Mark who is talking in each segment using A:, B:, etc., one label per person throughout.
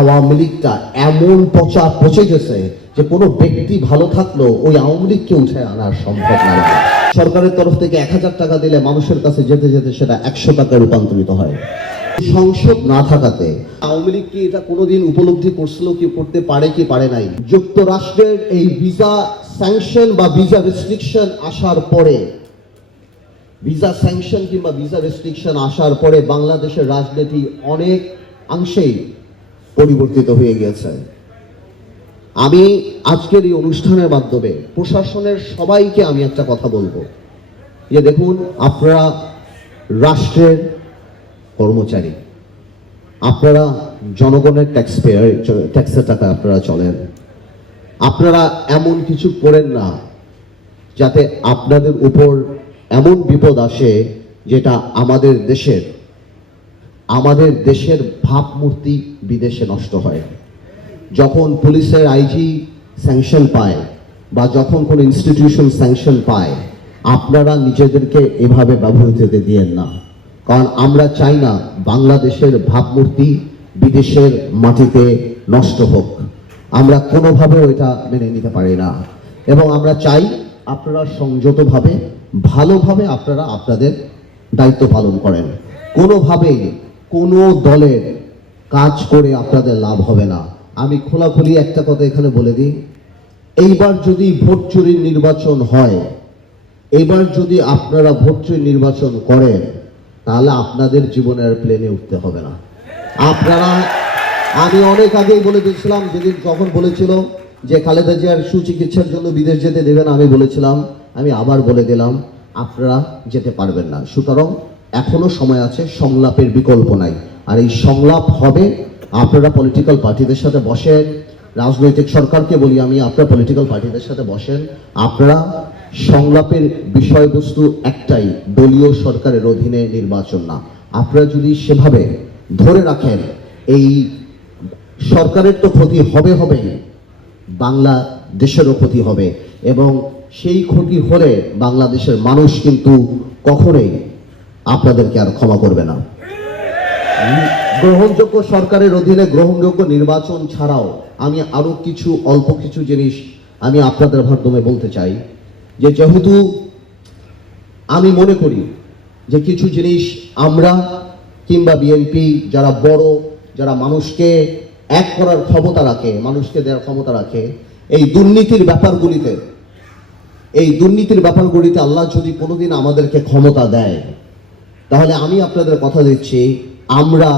A: আওয়ামী লীগটা এমন পচা পচে গেছে যে কোনো ব্যক্তি ভালো থাকলেও ওই আওয়ামী লীগকে উঠে আনা সম্ভব না সরকারের তরফ থেকে এক হাজার টাকা দিলে মানুষের কাছে যেতে যেতে সেটা একশো টাকায় রূপান্তরিত হয়। সংসদ না থাকাতে আওয়ামী লীগ কি এটা কোনোদিন উপলব্ধি করছিল কি, করতে পারে কি, পারে নাই? যুক্তরাষ্ট্রের এই ভিসা স্যাংশন বা ভিসা রেস্ট্রিকশন আসার পরে, ভিসা স্যাংশন কিংবা ভিসা রেস্ট্রিকশন আসার পরে বাংলাদেশের রাজনীতি অনেক অংশেই পরিবর্তিত হয়ে গিয়েছে। আমি আজকের এই অনুষ্ঠানের মাধ্যমে প্রশাসনের সবাইকে আমি একটা কথা বলব। যে দেখুন, আপনারা রাষ্ট্রের কর্মচারী। আপনারা জনগণের ট্যাক্স পেয়ার ট্যাক্সের টাকা আপনারা চলেন। আপনারা এমন কিছু করেন না যাতে আপনাদের উপর এমন বিপদ আসে যেটা আমাদের দেশের আমাদের দেশের ভাবমূর্তি বিদেশে নষ্ট হয়। যখন পুলিশের আইজি স্যাংশন পায় বা যখন কোনো ইনস্টিটিউশন স্যাংশন পায়, আপনারা নিজেদেরকে এভাবে ব্যবহৃত হতে দিয়েন না। কারণ আমরা চাই না বাংলাদেশের ভাবমূর্তি বিদেশের মাটিতে নষ্ট হোক। আমরা কোনোভাবেও এটা মেনে নিতে পারি না। এবং আমরা চাই আপনারা সংযতভাবে, ভালোভাবে আপনারা আপনাদের দায়িত্ব পালন করেন। কোনোভাবেই কোনো দলের কাজ করে আপনাদের লাভ হবে না। আমি খোলাখুলি একটা কথা এখানে বলে দিই। এইবার যদি ভোট চুরির নির্বাচন হয়, এবার যদি আপনারা ভোট চুরির নির্বাচন করেন, তাহলে আপনাদের জীবনের প্লেনে উঠতে হবে না। আপনারা, আমি অনেক আগেই বলে দিয়েছিলাম, যেদিন যখন বলেছিল যে খালেদা জিয়ার সুচিকিৎসার জন্য বিদেশ যেতে দেবেন আমি বলেছিলাম, আমি আবার বলে দিলাম, আপনারা যেতে পারবেন না। সুতরাং এখনও সময় আছে, সংলাপের বিকল্প নাই। আর এই সংলাপ হবে আপনারা পলিটিক্যাল পার্টিদের সাথে বসেন, রাজনৈতিক সরকারকে বলি আমি, আপনারা পলিটিক্যাল পার্টিদের সাথে বসেন, আপনারা সংলাপের বিষয়বস্তু একটাই, দলীয় সরকারের অধীনে নির্বাচন না। আপনারা যদি সেভাবে ধরে রাখেন, এই সরকারের তো ক্ষতি হবে হবেই বাংলা দেশেরও ক্ষতি হবে, এবং সেই ক্ষতি হলে বাংলাদেশের মানুষ কিন্তু কখনোই আপনাদেরকে আর ক্ষমা করবে না। গ্রহণযোগ্য সরকারের অধীনে গ্রহণযোগ্য নির্বাচন ছাড়াও আমি আরও কিছু, অল্প কিছু জিনিস আমি আপনাদের মাধ্যমে বলতে চাই। যে যেহেতু আমি মনে করি যে কিছু জিনিস আমরা কিংবা বিএনপি যারা বড়, যারা মানুষকে এক করার ক্ষমতা রাখে, মানুষকে দেওয়ার ক্ষমতা রাখে, এই দুর্নীতির ব্যাপারগুলিতে, এই দুর্নীতির ব্যাপারগুলিতে আল্লাহ যদি কোনোদিন আমাদেরকে ক্ষমতা দেয় তাহলে আমি আপনাদের কথা দিচ্ছি, আমরা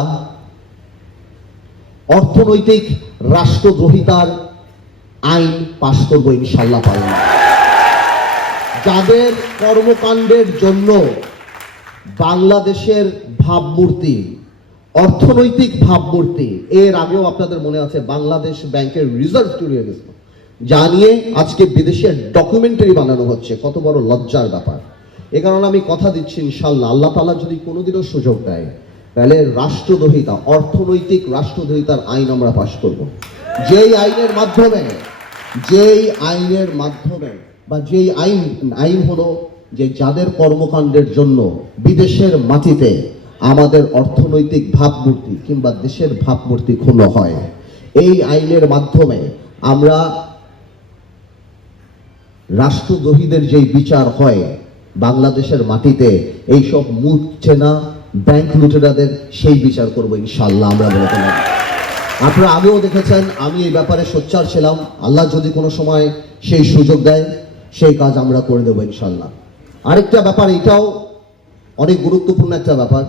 A: অর্থনৈতিক রাষ্ট্রদ্রোহিতার আইন পাশ করব ইনশাল্লাহ পালন। যাদের কর্মকাণ্ডের জন্য বাংলাদেশের ভাবমূর্তি, অর্থনৈতিক ভাবমূর্তি, এর আগেও আপনাদের মনে আছে বাংলাদেশ ব্যাংকের রিজার্ভ চুরি হয়ে গেছিল যা নিয়ে আজকে বিদেশে ডকুমেন্টারি বানানো হচ্ছে। কত বড় লজ্জার ব্যাপার। এ কারণে আমি কথা দিচ্ছি ইনশাল্লাহ আল্লাহ তালা যদি কোনোদিনও সুযোগ দেয়, তাহলে রাষ্ট্রদ্রোহিতা, অর্থনৈতিক রাষ্ট্রদ্রোহিতার আইন আমরা পাশ করব। যেই আইনের মাধ্যমে, যেই আইনের মাধ্যমে, বা যেই আইন আইন হলো যে যাদের কর্মকাণ্ডের জন্য বিদেশের মাটিতে আমাদের অর্থনৈতিক ভাবমূর্তি কিংবা দেশের ভাবমূর্তি ক্ষুণ্ণ হয়, এই আইনের মাধ্যমে আমরা রাষ্ট্রদ্রোহীদের যেই বিচার হয় বাংলাদেশের মাটিতে এইসব মুখ চেনা ব্যাংক লুটেরাদের সেই বিচার করব ইনশাল্লাহ আমরা বলে দিলাম আপনারা আগেও দেখেছেন, আমি এই ব্যাপারে সোচ্চার ছিলাম। আল্লাহ যদি কোনো সময় সেই সুযোগ দেয়, সেই কাজ আমরা করে দেবো ইনশাল্লাহ আরেকটা ব্যাপার, এটাও অনেক গুরুত্বপূর্ণ একটা ব্যাপার।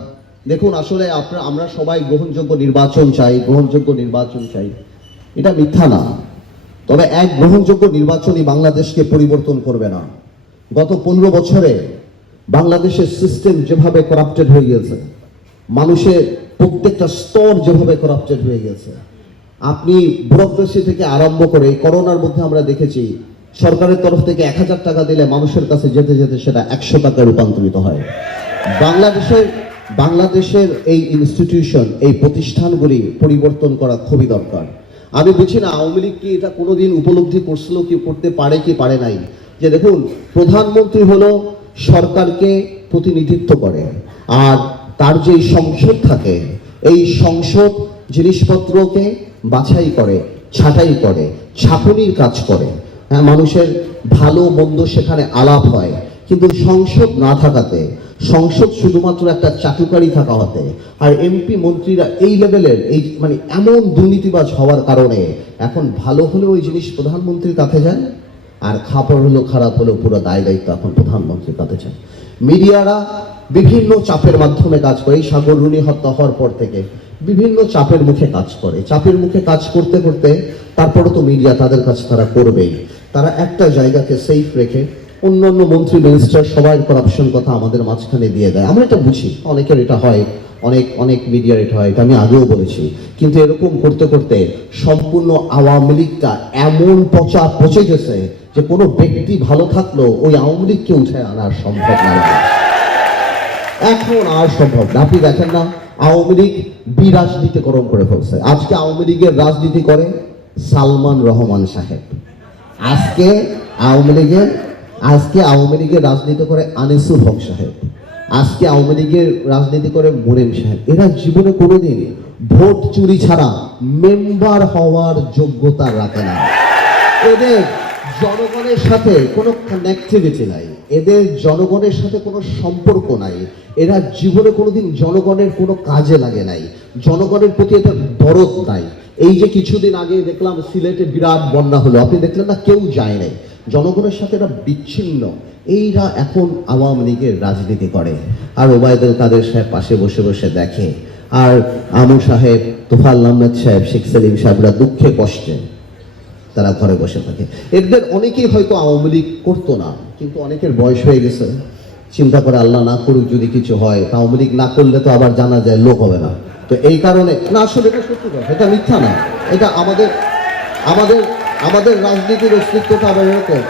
A: দেখুন, আসলে আপনারা, আমরা সবাই গ্রহণযোগ্য নির্বাচন চাই, গ্রহণযোগ্য নির্বাচন চাই। এটা মিথ্যা না। তবে এক গ্রহণযোগ্য নির্বাচনই বাংলাদেশকে পরিবর্তন করবে না। গত পনেরো বছরে বাংলাদেশের সিস্টেম যেভাবে করাপ্টেড হয়ে গেছে মানুষের প্রত্যেকটা স্তর যেভাবে করাপ্টেড হয়ে গেছে আপনি ব্যুরোক্রেসি থেকে আরম্ভ করে করোনার মধ্যে আমরা দেখেছি, সরকারের তরফ থেকে এক হাজার টাকা দিলে মানুষের কাছে যেতে যেতে সেটা একশো টাকায় রূপান্তরিত হয়। বাংলাদেশের বাংলাদেশের এই ইনস্টিটিউশন এই প্রতিষ্ঠানগুলি পরিবর্তন করা খুবই দরকার। আমি বুঝি না, আওয়ামী লীগ কি এটা কোনোদিন উপলব্ধি করছিল কি, করতে পারে কি, পারে নাই। যে দেখুন প্রধানমন্ত্রী হলো সরকারকে প্রতিনিধিত্ব করে। আর তার যে সংসদ থাকে এই সংসদ জিনিসপত্রকে বাছাই করে ছাঁটাই করে ছাপুনির কাজ করে। হ্যাঁ, মানুষের ভালো মন্দ সেখানে আলাপ হয়। কিন্তু সংসদ না থাকাতে সংসদ শুধুমাত্র একটা চাটুকারি থাকা হতে আর এমপি মন্ত্রীরা এই লেভেলের এই মানে এমন দুর্নীতিবাজ হওয়ার কারণে এখন ভালো হলেও ওই জিনিস প্রধানমন্ত্রীর কাছে যায়? আর খাপড় হলো খারাপ হলো, পুরো দায় দায়িত্ব এখন প্রধানমন্ত্রীর কাঁধে যায় মিডিয়ারা বিভিন্ন চাপের মাধ্যমে কাজ করে, এই সাগর রুনি হত্যা হওয়ার পর থেকে বিভিন্ন চাপের মুখে কাজ করে। চাপের মুখে কাজ করতে করতে তারপরে তো মিডিয়া তাদের কাছে তারা করবেই। তারা একটা জায়গাকে সেফ রেখে অন্যান্য মন্ত্রী মিনিস্টার সবাই করাপশন কথা আমাদের মাঝখানে দিয়ে দেয়। আমরা এটা বুঝি। অনেকের এটা হয়, অনেক অনেক মিডিয়ার এটা হয়, এটা আমি আগেও বলেছি। কিন্তু এরকম করতে করতে সম্পূর্ণ আওয়ামী লীগটা এমন পচা পচে গেছে যে কোনো ব্যক্তি ভালো থাকলেও ওই আওয়ামী লীগকে উঠে আনার সম্ভব না এখন আর সম্ভব না। আপনি দেখেন না, আওয়ামী লীগ বিরাজনীতিকরণ করে ফেলছে। আজকে আওয়ামী লীগের রাজনীতি করে সালমান রহমান সাহেব। আজকে আওয়ামী লীগের আজকে আওয়ামী লীগের রাজনীতি করে আনিসুল হক সাহেব, আজকে আওয়ামী লীগের রাজনীতি করে মোরেম সাহেব, এরা জীবনে কোনোদিন ভোট চুরি ছাড়া মেম্বার হওয়ার যোগ্যতা রাখে না। এদের জনগণের সাথে কোনো কানেক্টিভিটি নাই, এদের জনগণের সাথে কোনো সম্পর্ক নাই, এরা জীবনে কোনোদিন জনগণের কোনো কাজে লাগে নাই, জনগণের প্রতি এদের দরদ নাই। এই যে কিছুদিন আগে দেখলাম সিলেটে বিরাট বন্যা হলো, আপনি দেখলেন না? কেউ যায় নাই। জনগণের সাথে এরা বিচ্ছিন্ন। এইরা এখন আওয়ামী লীগের রাজনীতি করে। আর ওবায়দুল কাদের সাহেব পাশে বসে বসে দেখে। আর আমু সাহেব তোফাল আহমেদ সাহেব, শেখ সেলিম সাহেবরা দুঃখে কষ্টে তারা ঘরে বসে থাকে। এদের অনেকেই হয়তো আওয়ামী লীগ করতো না, কিন্তু অনেকের বয়স হয়ে গেছে। চিন্তা করে আল্লাহ না করুক যদি কিছু হয়, তা আওয়ামী লীগ না করলে তো আবার জানা যায় লোক হবে না। তো এই কারণে না, আসলে এটা সত্যি কথা, এটা মিথ্যা না। এটা আমাদের আমাদের আমাদের রাজনীতির অস্তিত্বটা আবার এরকম।